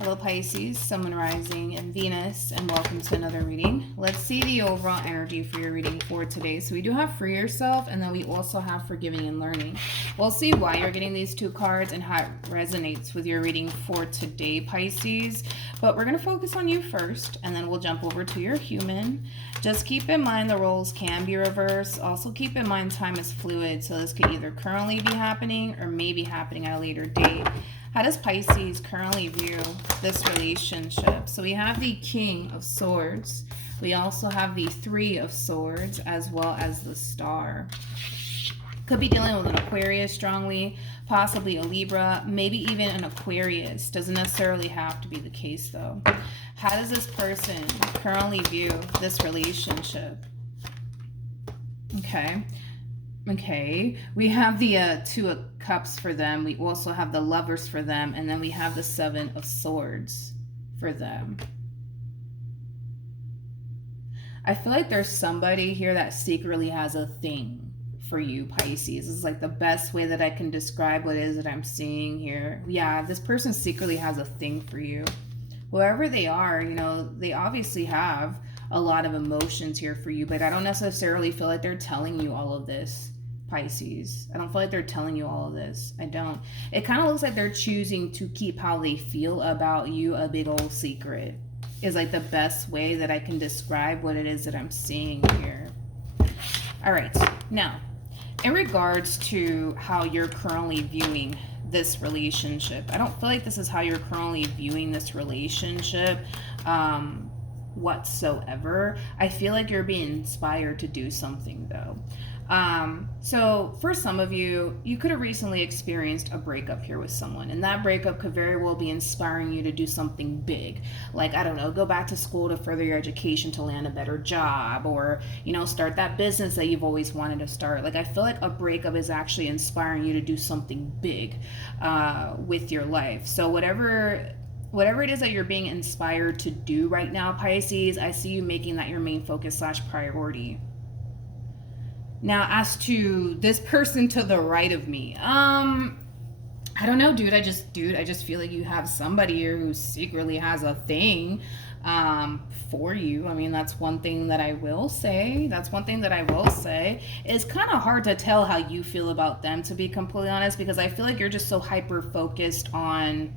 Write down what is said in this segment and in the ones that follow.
Hello Pisces, Sun, Moon, Rising, and Venus, and welcome to another reading. Let's see the overall energy for your reading for today. So we do have Free Yourself, and then we also have Forgiving and Learning. We'll see why you're getting these two cards and how it resonates with your reading for today, Pisces. But we're going to focus on you first, and then we'll jump over to your human. Just keep in mind the roles can be reversed. Also keep in mind time is fluid, so this could either currently be happening or maybe happening at a later date. How does Pisces currently view this relationship? So we have the King of Swords. We also have the Three of Swords as well as the Star. Could be dealing with an Aquarius strongly, possibly a Libra, maybe even an Aquarius. Doesn't necessarily have to be the case though. How does this person currently view this relationship? Okay, we have the Two of Cups for them. We also have the Lovers for them. And then we have the Seven of Swords for them. I feel like there's somebody here that secretly has a thing for you, Pisces. This is like the best way that I can describe what it is that I'm seeing here. Yeah, this person secretly has a thing for you. Whoever they are, you know, they obviously have a lot of emotions here for you, but I don't necessarily feel like they're telling you all of this, Pisces. I don't feel like they're telling you all of this. I don't. It kind of looks like they're choosing to keep how they feel about you a big old secret. Is like the best way that I can describe what it is that I'm seeing here. All right, now, in regards to how you're currently viewing this relationship, I don't feel like this is how you're currently viewing this relationship whatsoever. I feel like you're being inspired to do something though. So for some of you, you could have recently experienced a breakup here with someone, and that breakup could very well be inspiring you to do something big. Like, I don't know, go back to school to further your education to land a better job, or, you know, start that business that you've always wanted to start. Like, I feel like a breakup is actually inspiring you to do something big with your life. So whatever it is that you're being inspired to do right now, Pisces, I see you making that your main focus / priority. Now, as to this person to the right of me, I don't know, dude. I just feel like you have somebody here who secretly has a thing for you. I mean, that's one thing that I will say. It's kind of hard to tell how you feel about them, to be completely honest, because I feel like you're just so hyper focused on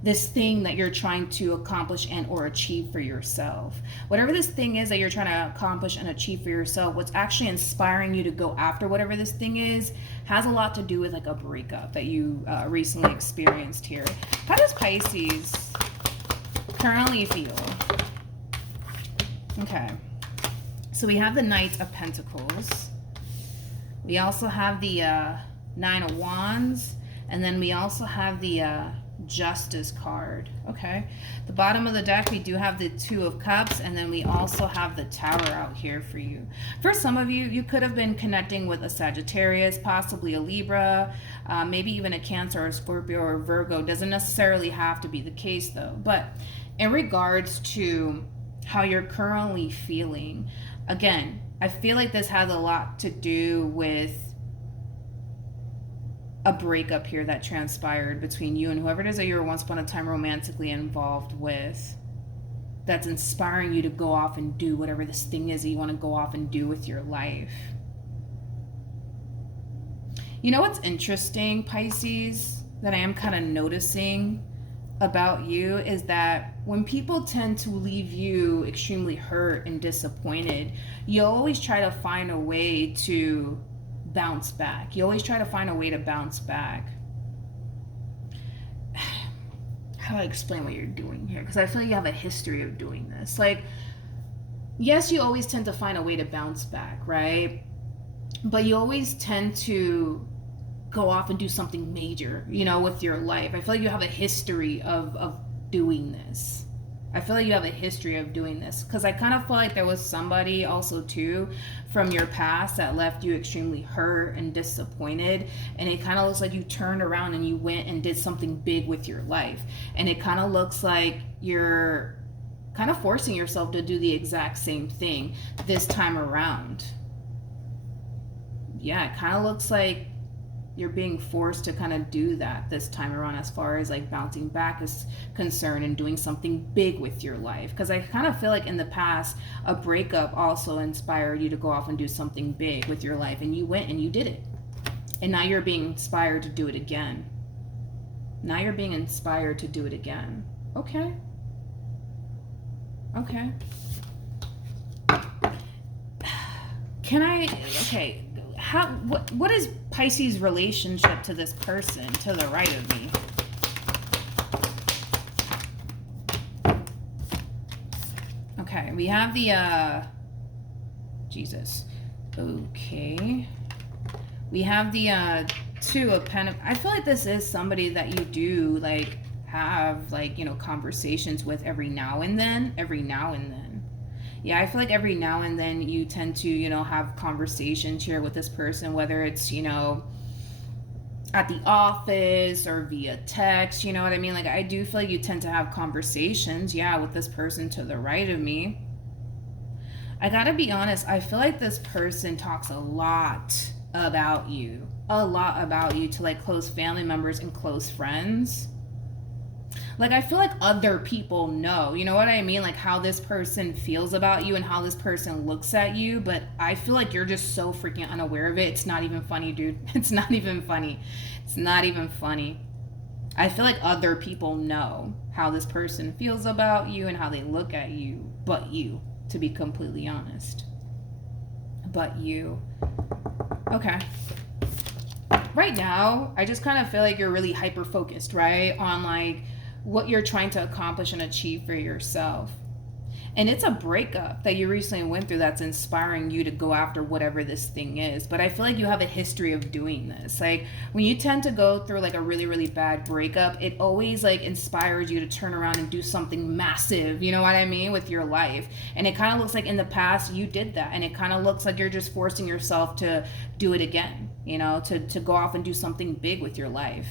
this thing that you're trying to accomplish and or achieve for yourself. Whatever this thing is that you're trying to accomplish and achieve for yourself, what's actually inspiring you to go after whatever this thing is has a lot to do with like a breakup that you recently experienced here. How does Pisces currently feel? Okay, so we have the Knight of Pentacles. We also have the Nine of Wands, and then we also have the Justice card. Okay, the bottom of the deck, we do have the Two of Cups, and then we also have the Tower out here for you. For some of you, you could have been connecting with a Sagittarius, possibly a Libra, maybe even a Cancer or Scorpio or Virgo. Doesn't necessarily have to be the case though. But in regards to how you're currently feeling, again, I feel like this has a lot to do with a breakup here that transpired between you and whoever it is that you were once upon a time romantically involved with, that's inspiring you to go off and do whatever this thing is that you want to go off and do with your life. You know what's interesting, Pisces, that I am kind of noticing about you is that when people tend to leave you extremely hurt and disappointed, you always try to find a way to bounce back. You always try to find a way to bounce back. How do I explain what you're doing here? Because I feel like you have a history of doing this. Like, yes, you always tend to find a way to bounce back, right? But you always tend to go off and do something major, you know, with your life. I feel like you have a history of doing this. Because I kind of feel like there was somebody also too from your past that left you extremely hurt and disappointed, and it kind of looks like you turned around and you went and did something big with your life, and it kind of looks like you're kind of forcing yourself to do the exact same thing this time around. Yeah, it kind of looks like You're being forced to kind of do that this time around, as far as like bouncing back is concerned and doing something big with your life. Because I kind of feel like in the past, a breakup also inspired you to go off and do something big with your life, and you went and you did it. And now you're being inspired to do it again. Now you're being inspired to do it again. Okay. Okay. Okay, what is Pisces' relationship to this person to the right of me? Okay, we have the, Jesus. Okay. We have the, Two of Pentacles. I feel like this is somebody that you do, like, have, like, you know, conversations with every now and then. Yeah, I feel like every now and then you tend to, you know, have conversations here with this person, whether it's, you know, at the office or via text, you know what I mean? Like, I do feel like you tend to have conversations, yeah, with this person to the right of me. I gotta be honest, I feel like this person talks a lot about you to, like, close family members and close friends. Like, I feel like other people know, you know what I mean? Like, how this person feels about you and how this person looks at you. But I feel like you're just so freaking unaware of it. It's not even funny, dude. It's not even funny. I feel like other people know how this person feels about you and how they look at you, but you, to be completely honest. But you. Okay. Right now, I just kind of feel like you're really hyper-focused, right? On, like, what you're trying to accomplish and achieve for yourself. And it's a breakup that you recently went through that's inspiring you to go after whatever this thing is. But I feel like you have a history of doing this. Like, when you tend to go through, like, a really, really bad breakup, it always, like, inspires you to turn around and do something massive, you know what I mean, with your life. And it kind of looks like in the past you did that. And it kind of looks like you're just forcing yourself to do it again, you know, to go off and do something big with your life.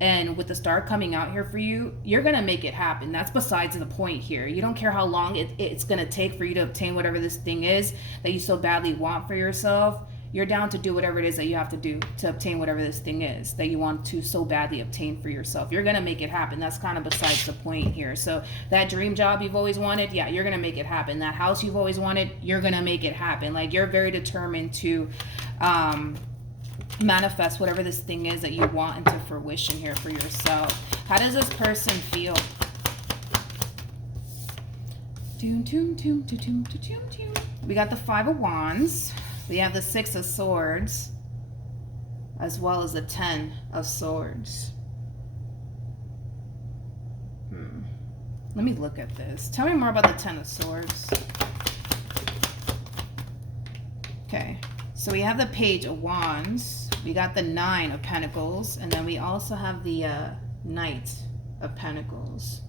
And with the star coming out here for you, you're going to make it happen. That's besides the point here. You don't care how long it's going to take for you to obtain whatever this thing is that you so badly want for yourself. You're down to do whatever it is that you have to do to obtain whatever this thing is that you want to so badly obtain for yourself. You're going to make it happen. That's kind of besides the point here. So that dream job you've always wanted, yeah, you're going to make it happen. That house you've always wanted, you're going to make it happen. Like, you're very determined to manifest whatever this thing is that you want into fruition here for yourself. How does this person feel? We got the Five of Wands. We have the Six of Swords, as well as the Ten of Swords. Let me look at this. Tell me more about the Ten of Swords. Okay, so we have the Page of Wands. We got the Nine of Pentacles, and then we also have the Knight of Pentacles.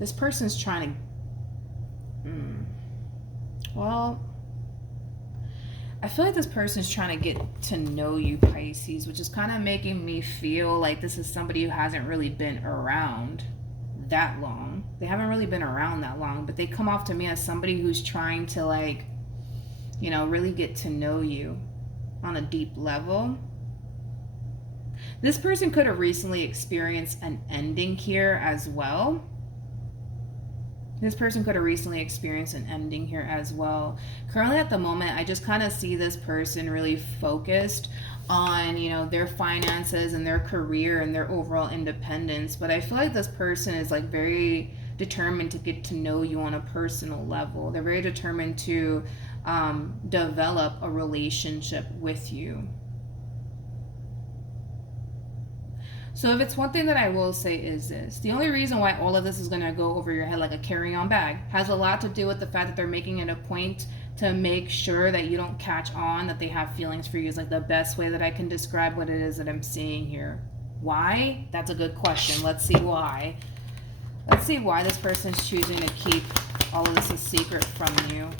This person's trying to... Well, I feel like this person's trying to get to know you, Pisces, which is kind of making me feel like this is somebody who hasn't really been around that long. They haven't really been around that long, but they come off to me as somebody who's trying to, like, you know, really get to know you on a deep level. This person could have recently experienced an ending here as well. Currently at the moment, I just kind of see this person really focused on, you know, their finances and their career and their overall independence. But I feel like this person is, like, very determined to get to know you on a personal level. They're very determined to develop a relationship with you. So if it's one thing that I will say is this: the only reason why all of this is going to go over your head like a carry-on bag has a lot to do with the fact that they're making it a point to make sure that you don't catch on that they have feelings for you. Is like the best way that I can describe what it is that I'm seeing here. Why? That's a good question. Let's see why. Let's see why this person's choosing to keep all of this a secret from you.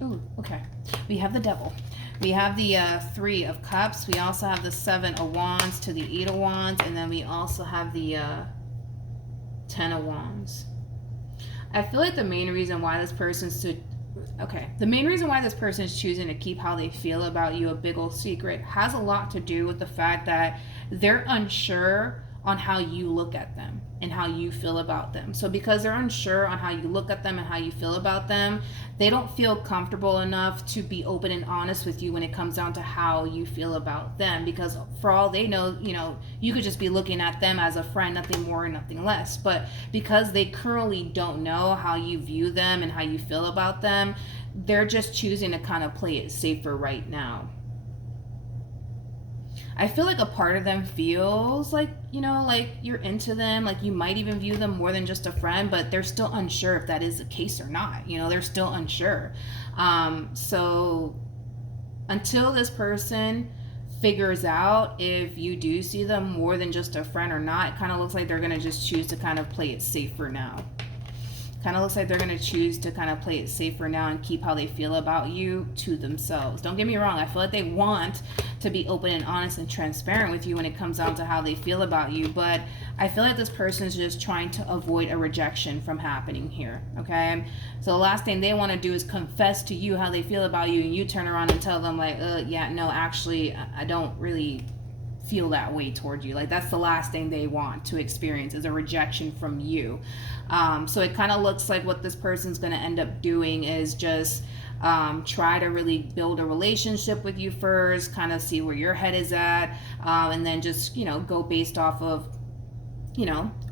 Ooh, okay. We have the Devil. We have the Three of Cups. We also have the Seven of Wands to the Eight of Wands. And then we also have the Ten of Wands. I feel like the main reason why this person's Okay. The main reason why this person is choosing to keep how they feel about you a big old secret has a lot to do with the fact that they're unsure on how you look at them and how you feel about them. So because they're unsure on how you look at them and how you feel about them, they don't feel comfortable enough to be open and honest with you when it comes down to how you feel about them, because for all they know, you could just be looking at them as a friend, nothing more and nothing less. But because they currently don't know how you view them and how you feel about them, they're just choosing to kind of play it safer right now. I feel like a part of them feels like, like you're into them, like you might even view them more than just a friend, but they're still unsure if that is the case or not. They're still unsure. So until this person figures out if you do see them more than just a friend or not, it kind of looks like they're going to just choose to kind of play it safer now. Kind of looks like they're going to choose to kind of play it safer now and keep how they feel about you to themselves. Don't get me wrong. I feel like they want to be open and honest and transparent with you when it comes down to how they feel about you. But I feel like this person is just trying to avoid a rejection from happening here. Okay. So the last thing they want to do is confess to you how they feel about you. And you turn around and tell them like, yeah, no, actually, I don't really feel that way toward you. Like that's the last thing they want to experience is a rejection from you. So it kind of looks like what this person's going to end up doing is just try to really build a relationship with you first, kind of see where your head is at, and then just go based off of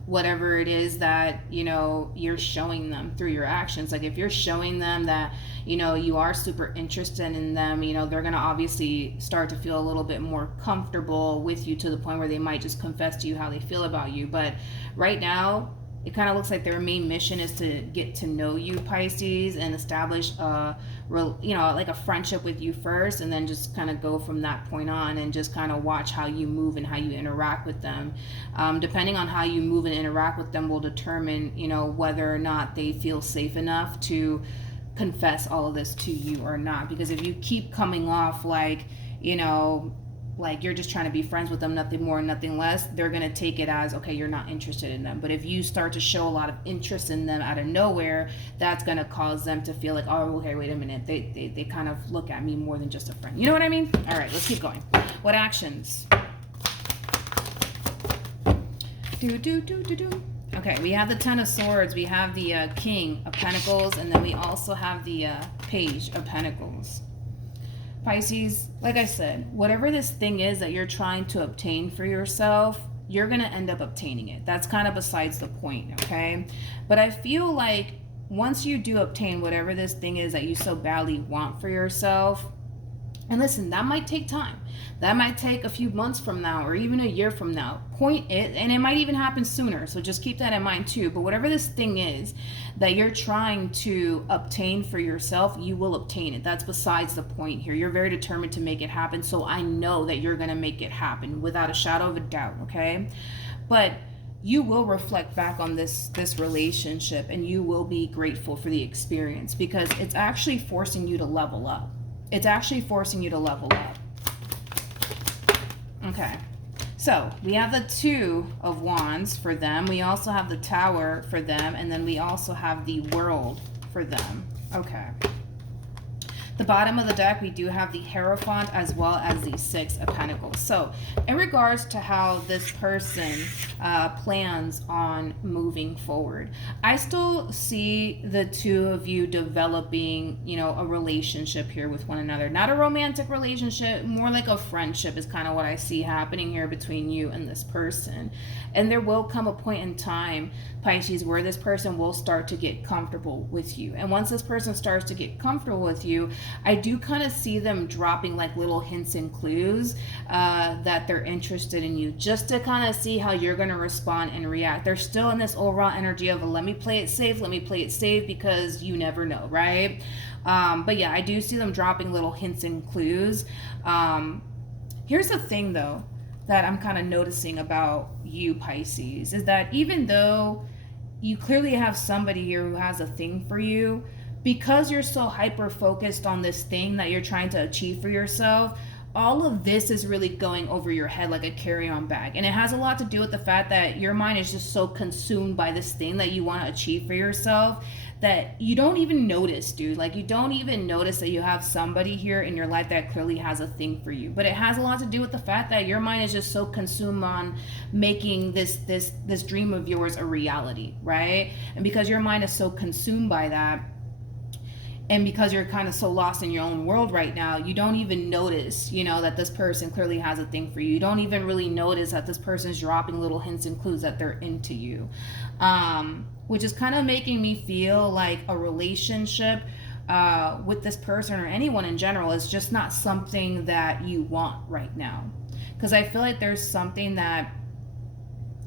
whatever it is that you're showing them through your actions. Like if you're showing them that you are super interested in them, they're going to obviously start to feel a little bit more comfortable with you to the point where they might just confess to you how they feel about you. But right now it kind of looks like their main mission is to get to know you, Pisces, and establish like a friendship with you first, and then just kind of go from that point on and just kind of watch how you move and how you interact with them. Depending on how you move and interact with them will determine, whether or not they feel safe enough to confess all of this to you or not. Because if you keep coming off like you're just trying to be friends with them, nothing more, nothing less, they're going to take it as, okay, you're not interested in them. But if you start to show a lot of interest in them out of nowhere, that's going to cause them to feel like, oh, okay, wait a minute. They kind of look at me more than just a friend. You know what I mean? All right, let's keep going. What actions? Okay, we have the Ten of Swords. We have the King of Pentacles. And then we also have the Page of Pentacles. Pisces, like I said, whatever this thing is that you're trying to obtain for yourself, you're going to end up obtaining it. That's kind of besides the point, okay? But I feel like once you do obtain whatever this thing is that you so badly want for yourself, and listen, that might take time. That might take a few months from now or even a year from now. And it might even happen sooner. So just keep that in mind too. But whatever this thing is that you're trying to obtain for yourself, you will obtain it. That's besides the point here. You're very determined to make it happen. So I know that you're going to make it happen without a shadow of a doubt, okay? But you will reflect back on this relationship and you will be grateful for the experience because it's actually forcing you to level up. It's actually forcing you to level up. Okay. So we have the Two of Wands for them. We also have the Tower for them. And then we also have the World for them. Okay. The bottom of the deck, we do have the Hierophant as well as the Six of Pentacles. So in regards to how this person plans on moving forward, I still see the two of you developing, a relationship here with one another. Not a romantic relationship, more like a friendship is kind of what I see happening here between you and this person. And there will come a point in time, Pisces, where this person will start to get comfortable with you. And once this person starts to get comfortable with you, I do kind of see them dropping like little hints and clues that they're interested in you, just to kind of see how you're going to respond and react. They're still in this overall energy of let me play it safe because you never know, right? But yeah, I do see them dropping little hints and clues. Here's the thing though that I'm kind of noticing about you, Pisces, is that even though you clearly have somebody here who has a thing for you, because you're so hyper focused on this thing that you're trying to achieve for yourself, all of this is really going over your head like a carry-on bag. And it has a lot to do with the fact that your mind is just so consumed by this thing that you want to achieve for yourself that you don't even notice, dude. Like, you don't even notice that you have somebody here in your life that clearly has a thing for you. But it has a lot to do with the fact that your mind is just so consumed on making this dream of yours a reality, right? And because your mind is so consumed by that, and because you're kind of so lost in your own world right now, you don't even notice, that this person clearly has a thing for you. You don't even really notice that this person's dropping little hints and clues that they're into you. Which is kind of making me feel like a relationship with this person or anyone in general is just not something that you want right now. Because I feel like there's something that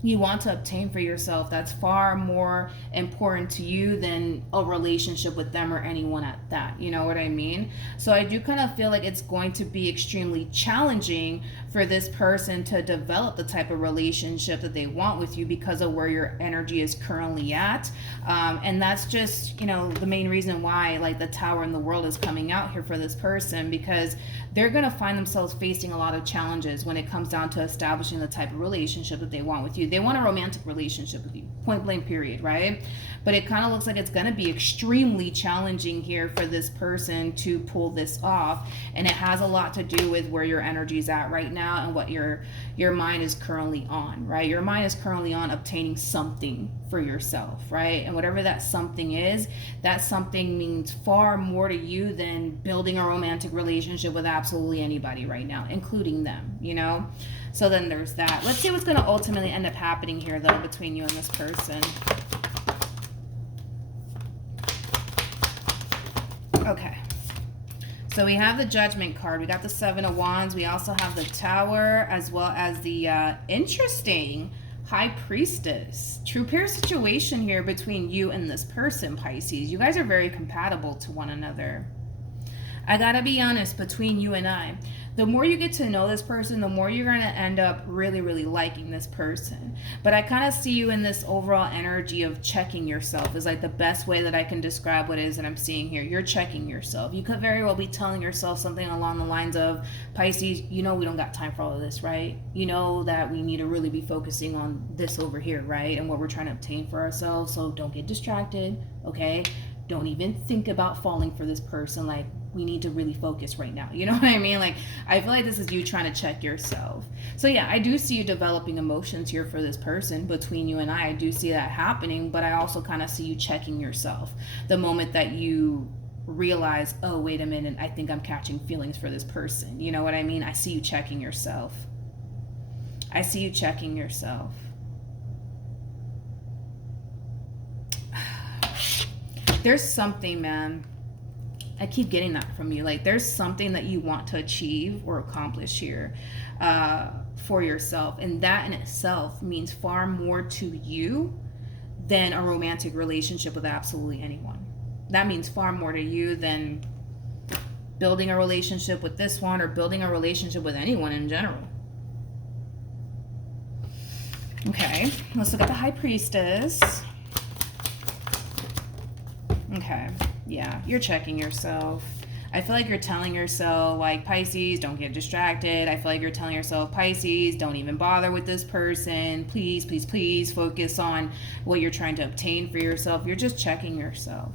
you want to obtain for yourself that's far more important to you than a relationship with them or anyone at that. You know what I mean? So I do kind of feel like it's going to be extremely challenging for this person to develop the type of relationship that they want with you because of where your energy is currently at. And that's just, the main reason why like the Tower in the World is coming out here for this person, because they're going to find themselves facing a lot of challenges when it comes down to establishing the type of relationship that they want with you. They want a romantic relationship with you, point blank period, right? But it kind of looks like it's going to be extremely challenging here for this person to pull this off. And it has a lot to do with where your energy is at right now and what your mind is currently on, right? Your mind is currently on obtaining something for yourself, right? And whatever that something is, that something means far more to you than building a romantic relationship with absolutely anybody right now, including them, So then there's that. Let's see what's going to ultimately end up happening here, though, between you and this person. Okay. So we have the Judgment card. We got the Seven of Wands. We also have the Tower, as well as the interesting High Priestess. True pair situation here between you and this person, Pisces. You guys are very compatible to one another. I gotta be honest, between you and I, the more you get to know this person, the more you're going to end up really, really liking this person. But I kind of see you in this overall energy of checking yourself is like the best way that I can describe what it is that I'm seeing here. You're checking yourself. You could very well be telling yourself something along the lines of, Pisces, we don't got time for all of this, right? You know that we need to really be focusing on this over here, right? And what we're trying to obtain for ourselves. So don't get distracted, okay? Don't even think about falling for this person. Like, we need to really focus right now. You know what I mean? Like, I feel like this is you trying to check yourself. So yeah, I do see you developing emotions here for this person between you and I do see that happening, but I also kind of see you checking yourself the moment that you realize, oh, wait a minute, I think I'm catching feelings for this person. You know what I mean? I see you checking yourself. I see you checking yourself. There's something, man. I keep getting that from you. Like, there's something that you want to achieve or accomplish here for yourself. And that in itself means far more to you than a romantic relationship with absolutely anyone. That means far more to you than building a relationship with this one or building a relationship with anyone in general. Okay, let's look at the High Priestess. Okay, yeah, you're checking yourself. I feel like you're telling yourself, like, Pisces, don't get distracted. I feel like you're telling yourself, Pisces, don't even bother with this person. Please, please, please focus on what you're trying to obtain for yourself. You're just checking yourself.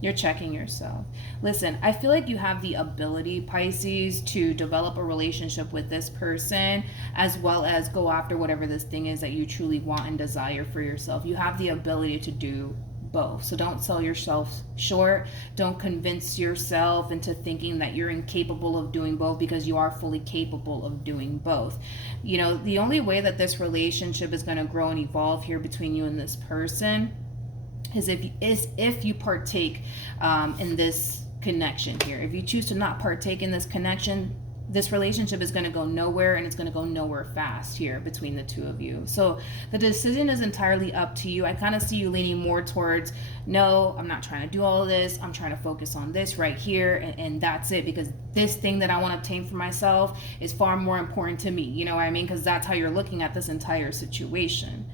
You're checking yourself. Listen, I feel like you have the ability, Pisces, to develop a relationship with this person as well as go after whatever this thing is that you truly want and desire for yourself. You have the ability to do both. So don't sell yourself short. Don't convince yourself into thinking that you're incapable of doing both, because you are fully capable of doing both. You know, the only way that this relationship is going to grow and evolve here between you and this person is if you partake in this connection here. If you choose to not partake in this connection, this relationship is going to go nowhere, and it's going to go nowhere fast here between the two of you. So the decision is entirely up to you. I kind of see you leaning more towards, no, I'm not trying to do all of this. I'm trying to focus on this right here, and that's it, because this thing that I want to obtain for myself is far more important to me. You know what I mean? Because that's how you're looking at this entire situation.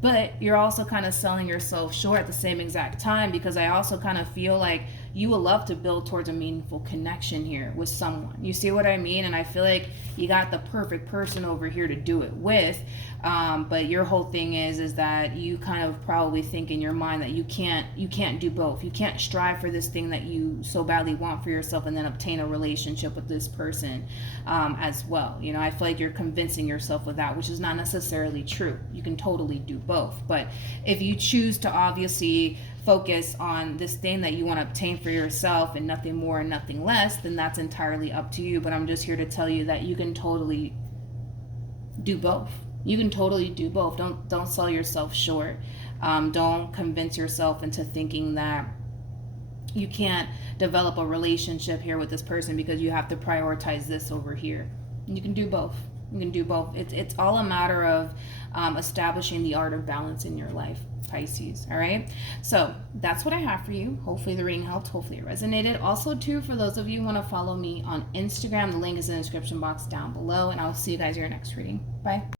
But you're also kind of selling yourself short at the same exact time, because I also kind of feel like you will love to build towards a meaningful connection here with someone. You see what I mean? And I feel like you got the perfect person over here to do it with. But your whole thing is that you kind of probably think in your mind that you can't do both. You can't strive for this thing that you so badly want for yourself and then obtain a relationship with this person as well. You know, I feel like you're convincing yourself with that, which is not necessarily true. You can totally do both. But if you choose to obviously focus on this thing that you want to obtain for yourself and nothing more and nothing less, then that's entirely up to you. But I'm just here to tell you that you can totally do both. You can totally do both. Don't sell yourself short. Don't convince yourself into thinking that you can't develop a relationship here with this person because you have to prioritize this over here. You can do both. You can do both. It's all a matter of establishing the art of balance in your life, Pisces. All right. So that's what I have for you. Hopefully the reading helped. Hopefully it resonated. Also, too, for those of you who want to follow me on Instagram, the link is in the description box down below. And I'll see you guys in your next reading. Bye.